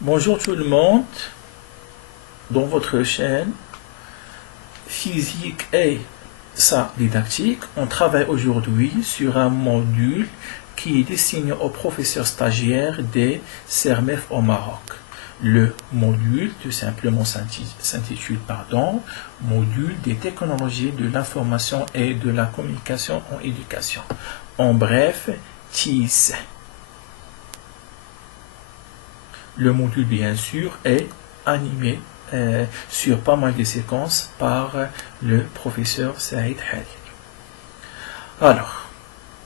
Bonjour tout le monde, dans votre chaîne Physique et sa didactique, on travaille aujourd'hui sur un module qui est destiné aux professeurs stagiaires des CERMEF au Maroc. Le module, tout simplement, s'intitule Module des technologies de l'information et de la communication en éducation. En bref, TIS. Le module, bien sûr, est animé sur pas mal de séquences par le professeur Saïd Khalil. Alors,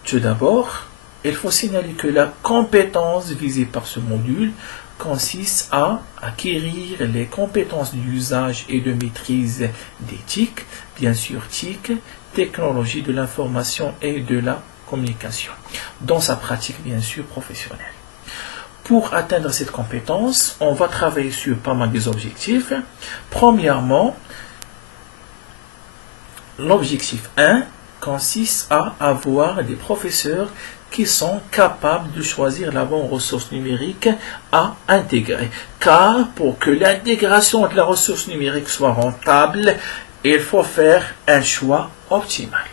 tout d'abord, il faut signaler que la compétence visée par ce module consiste à acquérir les compétences d'usage et de maîtrise des TIC, bien sûr TIC, technologie de l'information et de la communication, dans sa pratique bien sûr professionnelle. Pour atteindre cette compétence, on va travailler sur pas mal des objectifs. Premièrement, l'objectif 1 consiste à avoir des professeurs qui sont capables de choisir la bonne ressource numérique à intégrer. Car pour que l'intégration de la ressource numérique soit rentable, il faut faire un choix optimal.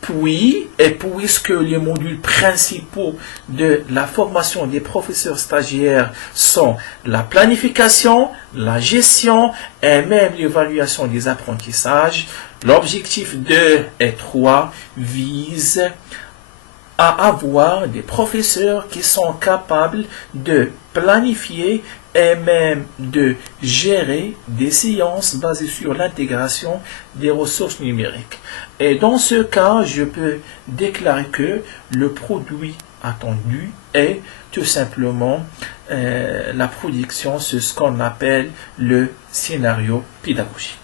Puisque les modules principaux de la formation des professeurs stagiaires sont la planification, la gestion et même l'évaluation des apprentissages, l'objectif 2 et 3 visent à avoir des professeurs qui sont capables de planifier et même de gérer des séances basées sur l'intégration des ressources numériques. Et dans ce cas, je peux déclarer que le produit attendu est tout simplement la production, c'est ce qu'on appelle le scénario pédagogique.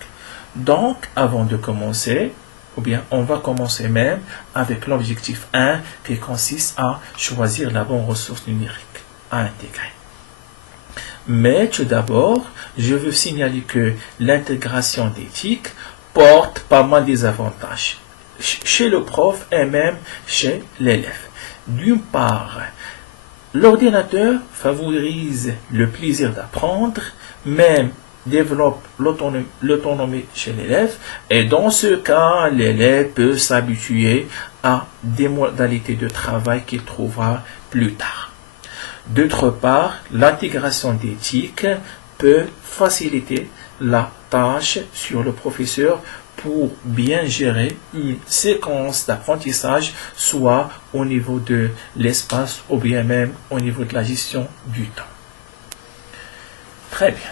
Donc, avant de commencer, ou bien on va commencer même avec l'objectif 1 qui consiste à choisir la bonne ressource numérique à intégrer. Mais tout d'abord, je veux signaler que l'intégration d'éthique porte pas mal des avantages chez le prof et même chez l'élève. D'une part, l'ordinateur favorise le plaisir d'apprendre, même développe l'autonomie chez l'élève, et dans ce cas, l'élève peut s'habituer à des modalités de travail qu'il trouvera plus tard. D'autre part, l'intégration d'éthique peut faciliter la tâche sur le professeur pour bien gérer une séquence d'apprentissage, soit au niveau de l'espace ou bien même au niveau de la gestion du temps. Très bien.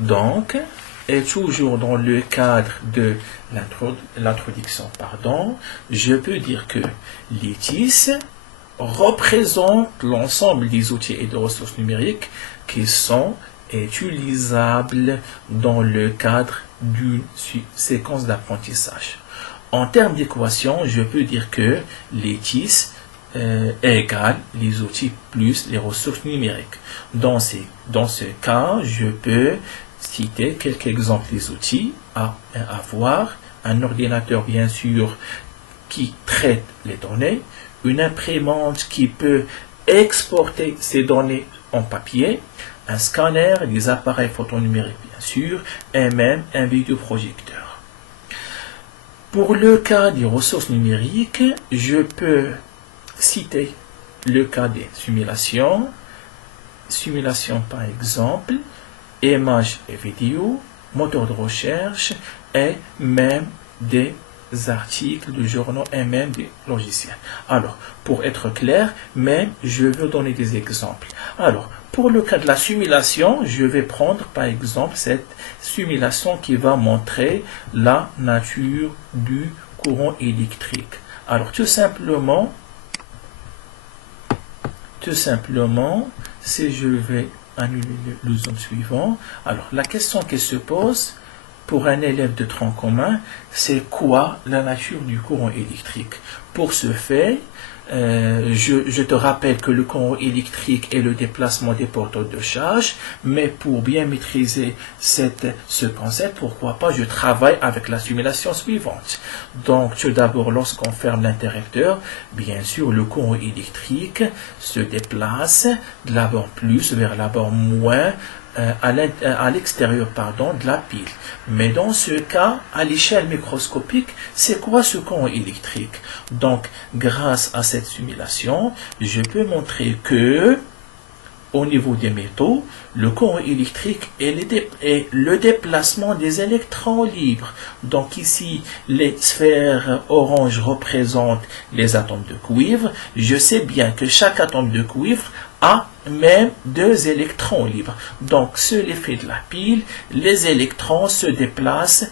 Donc, et toujours dans le cadre de l'introduction, je peux dire que les TIS représentent l'ensemble des outils et de ressources numériques qui sont utilisables dans le cadre d'une séquence d'apprentissage. En termes d'équation, je peux dire que les TIS égale les outils plus les ressources numériques. Dans ce cas, je peux citer quelques exemples des outils à avoir. Un ordinateur, bien sûr, qui traite les données, une imprimante qui peut exporter ces données en papier, un scanner, des appareils photonumériques, bien sûr, et même un vidéoprojecteur. Pour le cas des ressources numériques, je peux citer le cas des simulations par exemple, images et vidéos, moteur de recherche et même des articles de journaux et même des logiciels. Alors, pour être clair, même je veux donner des exemples. Alors, pour le cas de la simulation, je vais prendre par exemple cette simulation qui va montrer la nature du courant électrique. Alors, tout simplement, si je vais annuler le zoom suivant, alors la question qui se pose pour un élève de tronc commun, c'est quoi la nature du courant électrique? Pour ce fait, je te rappelle que le courant électrique est le déplacement des porteurs de charge, mais pour bien maîtriser ce concept, pourquoi pas, je travaille avec la simulation suivante. Donc, tout d'abord, lorsqu'on ferme l'interrupteur, bien sûr, le courant électrique se déplace de la borne plus vers la borne moins à l'extérieur de la pile. Mais dans ce cas, à l'échelle microscopique, c'est quoi ce courant électrique? Donc, grâce à cette simulation, je peux montrer que au niveau des métaux, le courant électrique est le déplacement des électrons libres. Donc ici, les sphères orange représentent les atomes de cuivre. Je sais bien que chaque atome de cuivre a même 2 électrons libres. Donc, c'est l'effet de la pile. Les électrons se déplacent,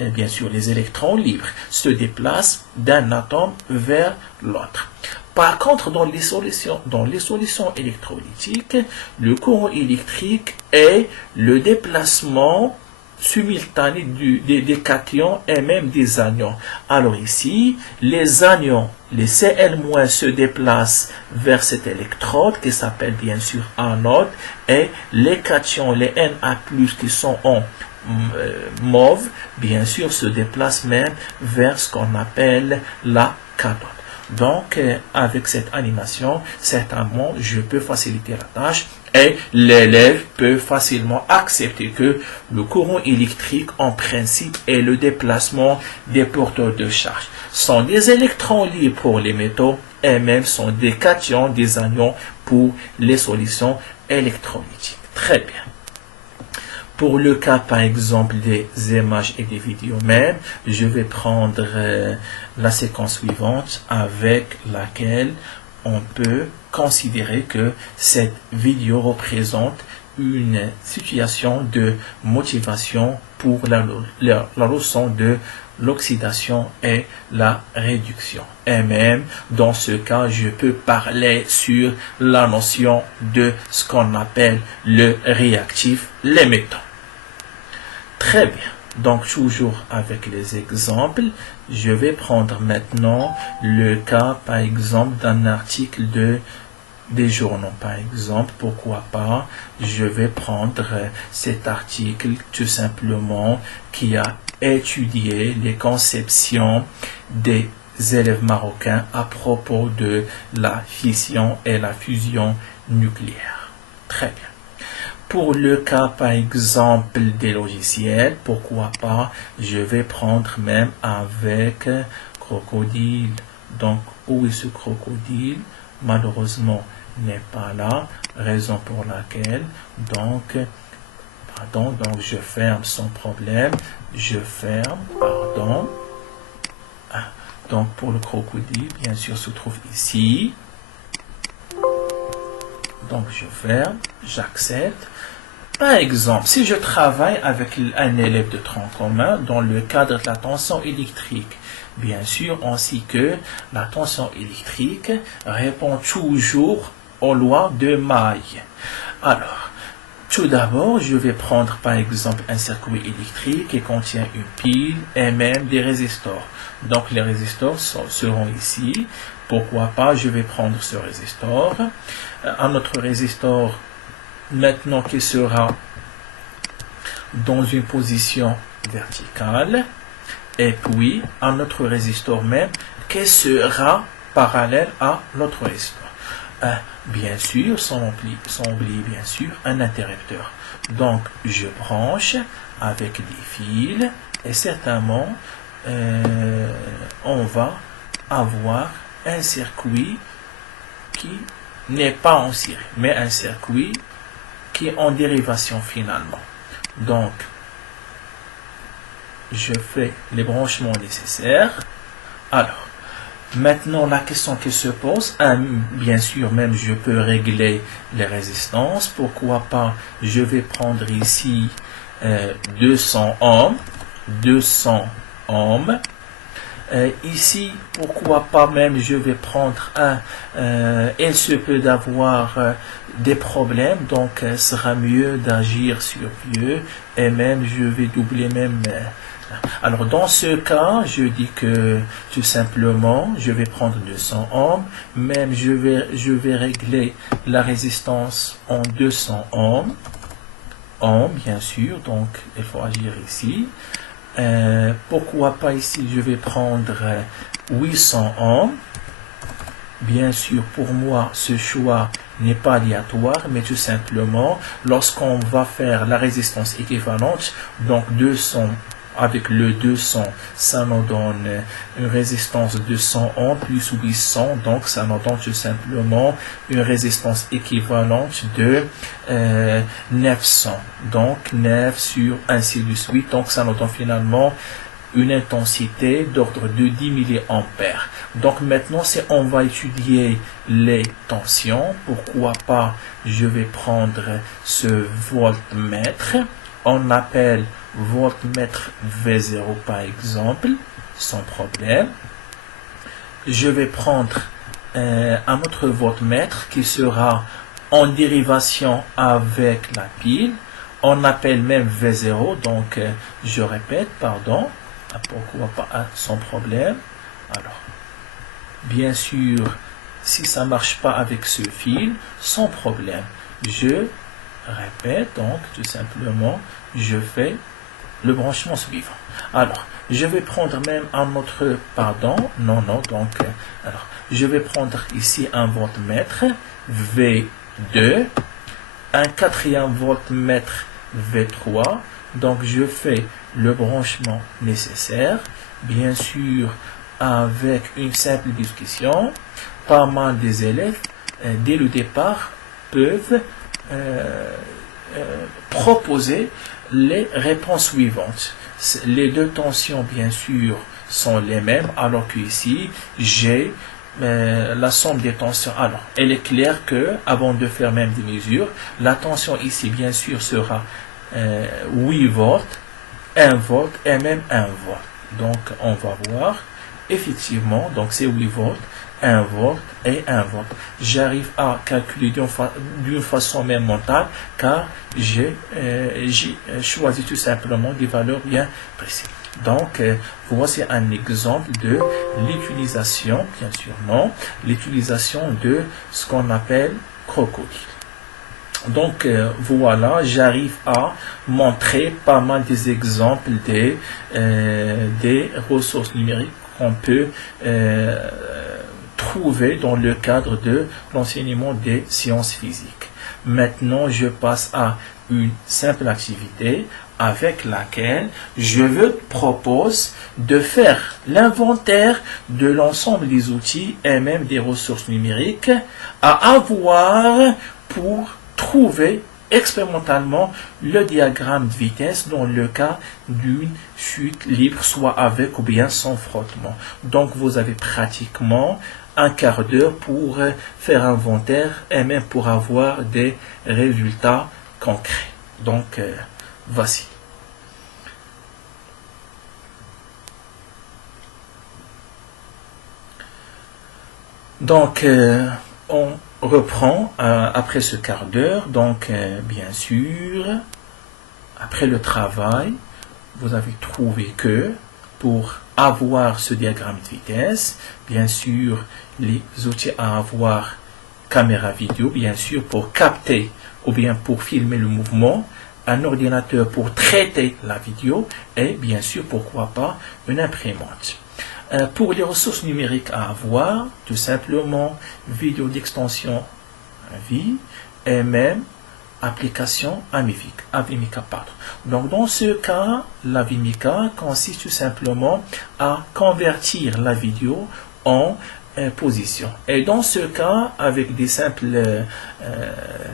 et bien sûr, les électrons libres se déplacent d'un atome vers l'autre. Par contre, dans les solutions électrolytiques, le courant électrique est le déplacement simultané des cations et même des anions. Alors ici, les anions, les Cl- se déplacent vers cette électrode qui s'appelle bien sûr anode, et les cations, les Na+, qui sont en mauve, bien sûr, se déplacent même vers ce qu'on appelle la cathode. Donc, avec cette animation, certainement, je peux faciliter la tâche et l'élève peut facilement accepter que le courant électrique, en principe, est le déplacement des porteurs de charge. Ce sont des électrons libres pour les métaux et même sont des cations, des anions pour les solutions électrolytiques. Très bien. Pour le cas, par exemple, des images et des vidéos même, je vais prendre la séquence suivante avec laquelle on peut considérer que cette vidéo représente une situation de motivation pour la leçon de l'oxydation et la réduction. Et même, dans ce cas, je peux parler sur la notion de ce qu'on appelle le réactif, les métaux. Très bien. Donc, toujours avec les exemples, je vais prendre maintenant le cas, par exemple, d'un article des journaux. Par exemple, pourquoi pas, je vais prendre cet article tout simplement qui a étudié les conceptions des élèves marocains à propos de la fission et la fusion nucléaire. Très bien. Pour le cas, par exemple, des logiciels, pourquoi pas, je vais prendre même avec crocodile. Donc, où est ce crocodile? Malheureusement, n'est pas là, raison pour laquelle, donc je ferme sans problème, je ferme, donc pour le crocodile, bien sûr, se trouve ici. Donc, je ferme, j'accepte. Par exemple, si je travaille avec un élève de tronc commun dans le cadre de la tension électrique, bien sûr, ainsi que la tension électrique répond toujours aux lois de Maille. Alors, tout d'abord, je vais prendre par exemple un circuit électrique qui contient une pile et même des résistors. Donc, les résistors seront ici. Pourquoi pas, je vais prendre ce résistor. Un autre résistor, maintenant qui sera dans une position verticale. Et puis, un autre résistor même qui sera parallèle à l'autre résistor. Bien sûr, sans oublier bien sûr un interrupteur. Donc, je branche avec des fils et certainement, on va avoir un circuit qui n'est pas en série, mais un circuit qui est en dérivation finalement. Donc, je fais les branchements nécessaires. Alors, maintenant, la question qui se pose, bien sûr, même je peux régler les résistances. Pourquoi pas, je vais prendre ici 200 ohms. 200 ohms. Ici, pourquoi pas même, je vais prendre il se peut d'avoir des problèmes, donc sera mieux d'agir sur vieux, et même je vais doubler même Alors, dans ce cas, je dis que tout simplement, je vais prendre 200 ohms. Même, je vais régler la résistance en 200 ohms. Bien sûr, donc il faut agir ici. Pourquoi pas ici, je vais prendre 800 ohms. Bien sûr, pour moi, ce choix n'est pas aléatoire, mais tout simplement, lorsqu'on va faire la résistance équivalente, donc 200 avec le 200, ça nous donne une résistance de 100 ohms plus 800, donc ça nous donne tout simplement une résistance équivalente de 900. Donc 9 sur ainsi de suite, donc ça nous donne finalement une intensité d'ordre de 10 milliampères. Donc maintenant, si on va étudier les tensions, pourquoi pas, je vais prendre ce voltmètre. On appelle voltmètre V0 par exemple, sans problème. Je vais prendre un autre voltmètre qui sera en dérivation avec la pile. On appelle même V0, donc je répète, pardon. Pourquoi pas sans problème. Alors, bien sûr, si ça ne marche pas avec ce fil, sans problème. Je répète, donc tout simplement, je fais le branchement suivant. Alors, je vais prendre même un autre, pardon, donc, alors, je vais prendre ici un voltmètre V2, un quatrième voltmètre V3, donc je fais le branchement nécessaire, bien sûr avec une simple discussion. Pas mal des élèves, dès le départ, peuvent proposer les réponses suivantes. Les deux tensions, bien sûr, sont les mêmes, alors qu'ici, j'ai la somme des tensions. Alors, elle est claire que, avant de faire même des mesures, la tension ici, bien sûr, sera 8 volts, 1 volt et même 1 volt. Donc, on va voir, effectivement, donc c'est 8 volts, 1 volt et 1 volt. J'arrive à calculer d'une façon même mentale, car j'ai choisi tout simplement des valeurs bien précises. Donc, voici un exemple de l'utilisation, bien sûr non, l'utilisation de ce qu'on appelle crocodile. Donc voilà, j'arrive à montrer pas mal des exemples des ressources numériques qu'on peut trouver dans le cadre de l'enseignement des sciences physiques. Maintenant, je passe à une simple activité avec laquelle je vous propose de faire l'inventaire de l'ensemble des outils et même des ressources numériques à avoir pour trouver expérimentalement le diagramme de vitesse dans le cas d'une chute libre, soit avec ou bien sans frottement. Donc vous avez pratiquement un quart d'heure pour faire inventaire et même pour avoir des résultats concrets. Donc voici. Donc on reprend après ce quart d'heure. Donc bien sûr, après le travail, vous avez trouvé que pour avoir ce diagramme de vitesse, bien sûr, les outils à avoir, caméra vidéo, bien sûr, pour capter ou bien pour filmer le mouvement, un ordinateur pour traiter la vidéo et bien sûr, pourquoi pas, une imprimante. Pour les ressources numériques à avoir, tout simplement, vidéo d'extension vie et même application Avimica. Donc dans ce cas, la Vimica consiste tout simplement à convertir la vidéo en position. Et dans ce cas, avec des simples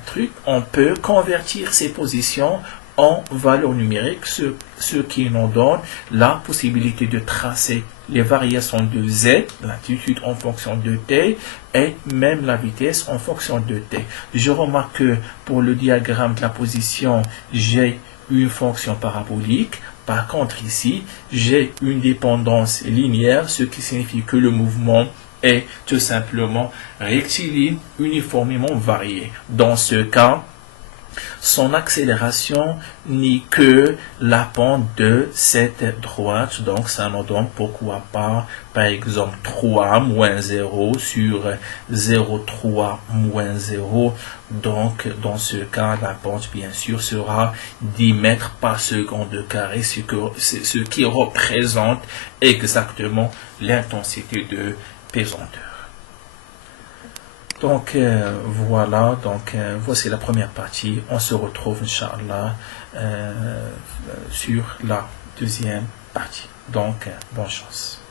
trucs, on peut convertir ces positions en valeur numérique, ce qui nous donne la possibilité de tracer les variations de Z, l'altitude en fonction de T, et même la vitesse en fonction de T. Je remarque que pour le diagramme de la position, j'ai une fonction parabolique. Par contre, ici, j'ai une dépendance linéaire, ce qui signifie que le mouvement est tout simplement rectiligne, uniformément varié. Dans ce cas, son accélération n'est que la pente de cette droite. Donc, ça nous donne pourquoi pas, par exemple, 3 moins 0 sur 0,3 moins 0. Donc, dans ce cas, la pente, bien sûr, sera 10 mètres par seconde carré, ce qui représente exactement l'intensité de pesanteur. Donc voilà, voici la première partie. On se retrouve, Inch'Allah, sur la deuxième partie. Donc, bonne chance.